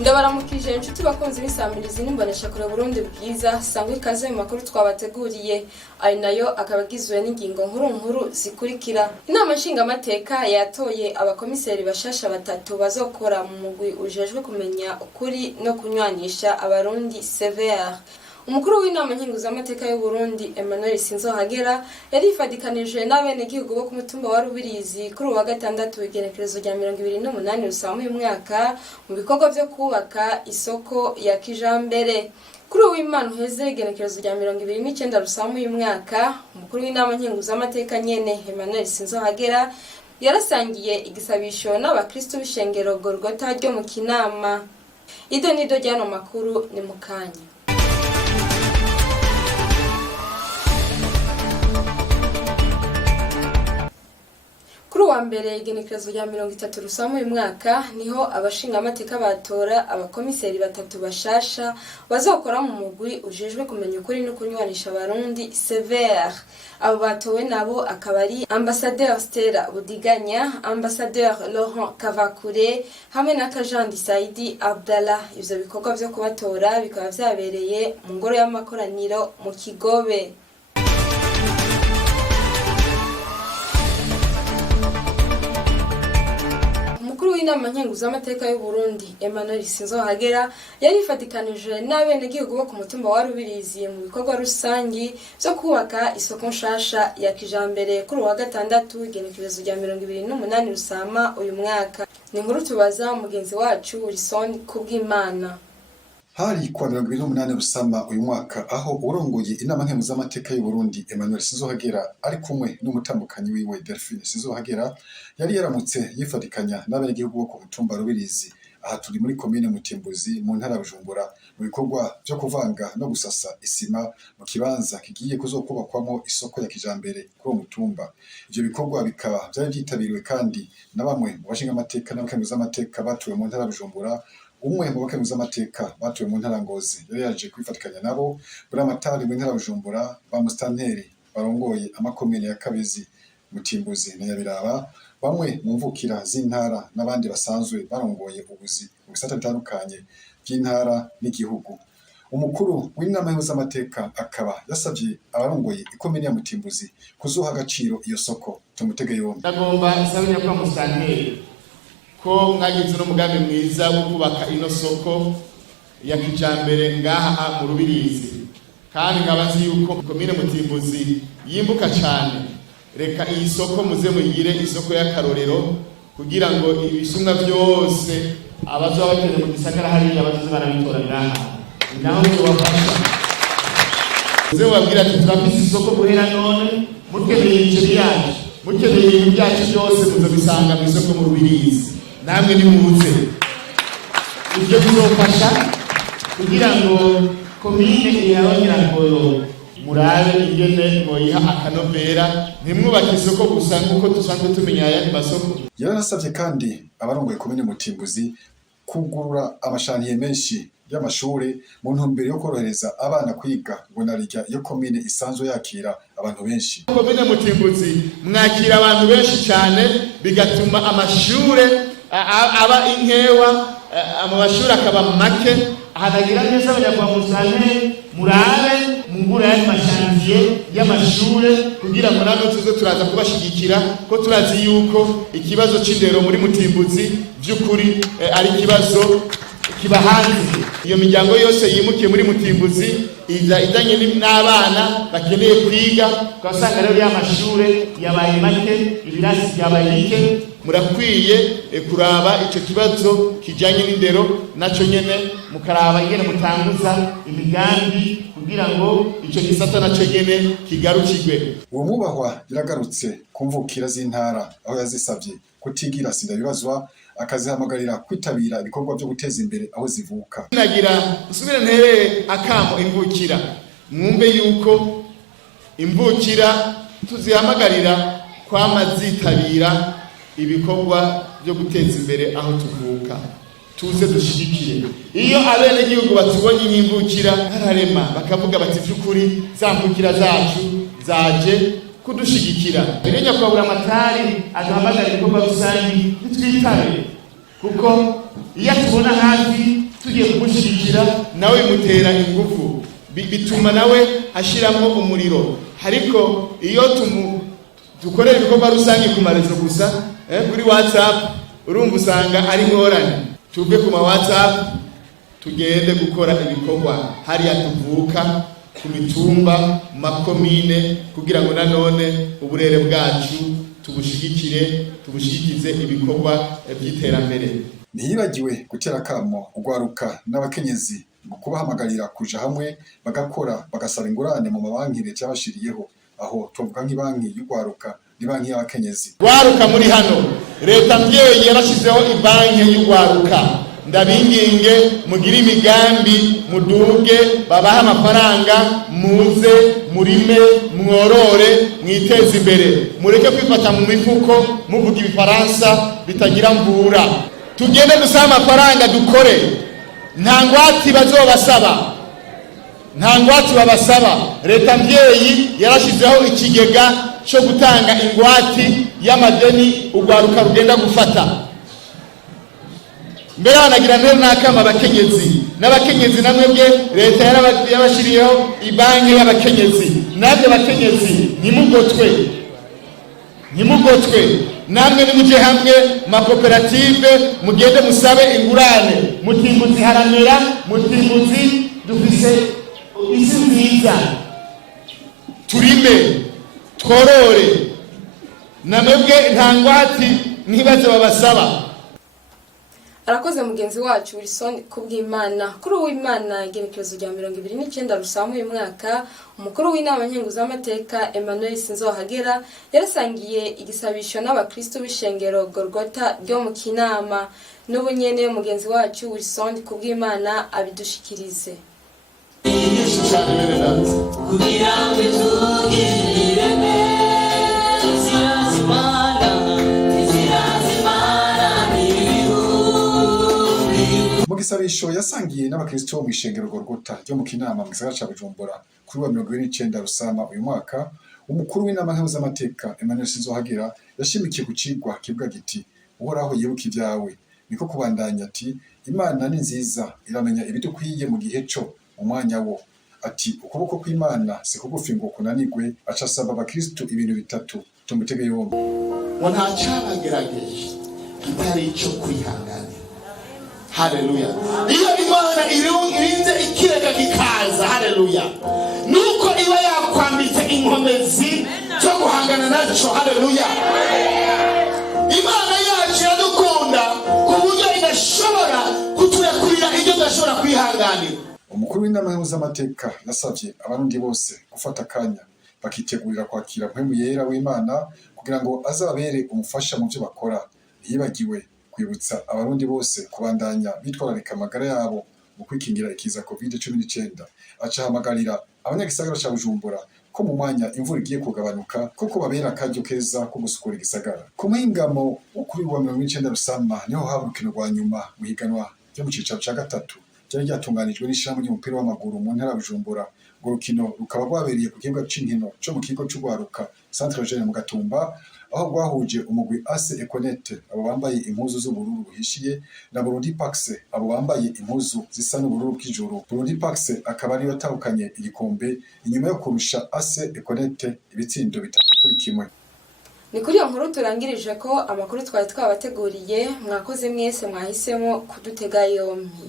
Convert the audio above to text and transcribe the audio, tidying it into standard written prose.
Ndabaramukije inshuti bakunzi b'isamirizi n'imbonesha kure Burundi bwiza sangwe ikaze mu makuru twabateguriye ari nayo akabagizwe n'ingingo nkuru zikurikira. Inama nshingamateka yatoye abakomiseri bashasha batatu bazokora mu mugwi ujejwe kumenya ukuri no kunywanisha abarundi CVR. Umukuru w'inama nkenguzamateka y'u Burundi Emmanuel Sinzohagera yarifadikanije n'abenegihugu bo ku mutumba wa Rubirizi kuri wa gatandatu igenekerezo rya 2028 rusamu y'umwaka mu bikorwa byo kubaka isoko ya kijambere. Kuri w'Imana uheze igenekerezo rya 2029 rusamu y'umwaka umukuru w'inama nkenguzamateka nyene Emmanuel Sinzohagera yarasangiye igisabisho n'abakristo b'ishengero Golgotha ryo mu Kinama. Ido nido ryano makuru ni mukanya. Kuri wa mbere igenekerezo rya 30 rusamu y'umwaka niho abashingamateka batora abakomiseri batatu bashasha bazokora mu mugwi ujejwe kumenya ukuri no kunywanisha abarundi CVR. Abo batowe nabo akabari Ambassadeur Stella Budiganya, Ambassadeur Laurent Kavakure hamwe na Kajandi Saidi Abdallah. Ivyo bikorwa vyo kubatora bikaba vyabereye mu ngoro y'amakoraniro mu Kigobe. Umukuru w'inama nkenguzamateka y'u Burundi Emmanuel Sinzohagera yarifadikanije n'abenegihugu bo ku mutumba wa Rubirizi mu bikorwa rusangi byo kubaka isoko nshasha ya kijambere kuri wa gatandatu igenekerezo rya 2028 rusama uyu mwaka. Ni inkuru tubaza mugenzi wacu Wilson Kubwimana. Hari kwa 2028 rusama uyu mwaka aho urongoye inama nkenguzamateka y'u Burundi Emmanuel Sinzohagera ari kumwe n'umutambukanyi wiwe Delphine Sinzohagera yari yaramutse yifadikanya n'abenegihugu bo ku mutumba Rubirizi. Aha turi muri komine Mutimbuzi mu ntara ya Bujumbura mu bikorwa byo kuvanga no gusasa isima mu kibanza kigiye kuzokubakwamo isoko ya kijambere kuri mutumba. Ivyo bikorwa bikaba byari byitabiriwe kandi na bamwe mu bashingamateka n'abakenguzamateka batuwe mu ntara ya Bujumbura. Umwe mu bakenguzamateka batuwe mu ntara Ngozi yari yaje kwifatikanya nabo buramatari mu ntara Bujumbura ba mustanteri barongoye amakomine ya Kabezi, Mutimbuzi na Nyabiraba, bamwe mu mvukira z'intara n'abandi basanzwe barongoye ubuzi mu bisata bitandukanye by'intara n'igihugu. Umukuru w'inama nkenguzamateka akaba yasavye abarongoye ikomine ya Mutimbuzi kuzoha agaciro iyo soko. Tumutege yombi. Ndagomba nsabye kwa mustanteri ko mwagize n'umugambi mwiza wo kubaka ino soko ya kijambere ngaha mu Rubirizi, kandi ngabazi yuko komine Mutimbuzi yimbuka cyane. Reka iyi soko muze muyigire isoko y'akarorero kugira ngo ibisumwa byose abazoba bakeneye mu gisagara hariya bazoze barabitora ngaha. Naho tubafasha muze wabwira ati turafise isoko guhera none, mukeneye ibiceri yacu, mukeneye ibintu byacu byose muzobisanga mu isoko mu Rubirizi. Namwe ni muze ibyo bizofasha kugira ngo komine yabonera ngo murabe ingene moyiha akanovera, ntimwubake isoko gusa nk'uko dusanzwe tumenya ayandi masoko. Yaranasavye kandi abarongoye komine Mutimbuzi kugurura amashaniye menshi y'amashure mu ntumbero yo korohereza abana kwiga ngo narirya iyo komine isanzwe yakira abantu benshi. Komine Mutimbuzi mwakira abantu benshi cyane bigatuma amashure aba inkewa, amashuri akaba make. Hanagira neza abanyarwanda murabe mungura y'amashantiye y'amashure kugira ngo natwe tuze turaza kubashigikira ko turazi yuko ikibazo c'indero muri Mutimbuzi by'ukuri ari ikibazo kibahanze. Iyo miryango yose yimukiye muri Mutimbuzi izanye n'abana bakeneye kwiga, kwasanga rero y'amashure yabaye make, ibirasi byabaye bike. Murakwiye kuraba ico kibazo kijanye n'indero naco nyene mukaraba ingene mutanguza imigambi kugira ngo ico gisata naco nyene kigarukirwe. Uwo mubahwa yaragarutse kumvukira z'intara aho yazisavye kutigira sinda bibazwa, akazihamagarira kwitabira ibikorwa byo guteza imbere aho zivuka. Nagira usubire ntere akamo imvukira, mwumve yuko imvukira tuzihamagarira kwamazitabira ibikorwa byo guteza imbere aho tuvuka. Tuze dushigikire. Iyo abenegihugu batubonye imvukira hararema bakavuga bati by'ukuri zamvukira zacu zaje kudushigikira. Birenya kwa buramatari aduhamagara ibikorwa rusangi bitwitabe kuko iyo tubona hafi nawe bimutera ingufu, bituma nawe ashiramo umuriro. Ariko iyo dukorera ibikorwa rusange ku marezo gusa kuri WhatsApp, urumva usanga ari ngorane. Tuve ku ma WhatsApp tugende gukora ibikorwa hariya tuvuka ku mitumba, makomine, kugira ngo nanone uburere bwacu tubushigikize ibikorwa by'iterambere. Ntiyibagiwe gutera akamo ugwaruka n'abakenyezi mu kubahamagarira kuja hamwe bagakora bagasaba ingurane mu mabanki leta yabashiriyeho, aho tuvuga nk'ibanki y'ugwaruka n'ibanki y'abakenyezi. Gwaruka muri hano, leta mvyeyi yarashizeho ibanki y'ugwaruka. Ndabinginge mugire imigambi, muduge, babaha amafaranga, muze murime, mworore, mwiteze imbere. Mureke kwifata mu mifuko muvuga ibifaransa bitagira mvura. Tugende dusaba amafaranga dukore. Nta ngwate bazobasaba, nta ngwate babasaba. Leta mvyeyi yarashizeho ikigega cyo gutanga ingwate y'amadeni ugwaruka rugenda gufata. Mbere hanagira nero nakama abakenyezi n'abakenyezi namwebwe leta yabashiriyeho ibanki y'abakenyezi. Nabyo abakenyezi nimugotwe namwe nimuje hamwe makoperative, mugende musabe ingurane. Mutimbuzi haranira, mutimbuzi dufise isi nziza, turime tworore. Namwebwe nta ngwate ntibaze babasaba. Arakoze mugenzi wacu Wilson Kubwimana. Kuri uw'Imana igenekerezo rya 29 Rusama uyu mwaka, umukuru w'inama nkenguzamateka Emmanuel Sinzohagera yarasangiye igisabisho n'abakristo b'ishengero Golgotha ryo mu Kinama. N'ubunyene mugenzi wacu Wilson Kubwimana abidushikirize. Mugisabisho yasangiye n'abakristo bo mu ishengero Golgotha ryo mu Kinama mu gisagara ca Bujumbura kuri wa 29 Rusama uyu mwaka, umukuru w'inama nkenguzamateka Emmanuel Sinzohagera yashimikiye ku cigwa kivuga giti uhoraho yibuka ibyawe. Niko kubandanya ati Imana ni nziza, iramenya ibidukwiye mu gihe cyo mu mwanya wo. Ati ukuboko kw'Imana si kugufi ngo kunanigwe. Aca asaba abakristo ibintu bitatu tumutege yombi. Nta cyabagerageje kitari ico kwihangana. Haleluya. Iyo Imana irinze ikireka kikaza, haleluya, nuko iba yakwambitse inkomezi cyo guhangana naco. Haleluya. Imana yacu yadukunda ku buryo idashobora kuturekurira ibyo tudashobora kwihanganira. Umukuru w'inama nkenguzamateka yasavye abarundi bose gufata akanya bakitegurira kwakira mpwemu yera w'Imana kugira ngo azabere umufasha mu byo bakora. Ntiyibagiwe kwibutsa abarundi bose kubandanya bitwararika amagara yabo mu kwikingira ikiza COVID-19. Aca hamagarira abanyagisagara ca Bujumbura ko mu mwanya imvura igiye kugabanuka koko babera akaryo keza ko gusukura igisagara. Ku muhingamo wo kuri wa 29 Rusama niho haba urukino rwa nyuma mu higanwa ryo mu cicaro ca gatatu ryari ryatunganijwe n'ishirahamwe ry'umupira w'amaguru mu ntara ya Bujumbura. Urwo rukino rukaba rwabereye ku kibuga c'inkino co mu kigo c'ugwaruka Centre Jeune mu Gatumba, aho rwahuje umugwi AC Econete abo bambaye impuzu z'ubururu buhishiye na Burundi Pax abo bambaye impuzu zisa n'ubururu bw'ijuru. Burundi Pax akaba ari yatahukanye igikombe inyuma yo kurusha AC Econete ibitsindo bitatu kuri kimwe. Ni kuri iyo nkuru turangirije ko amakuru twari twabateguriye. Mwakoze mwese mwahisemo kudutega yompi.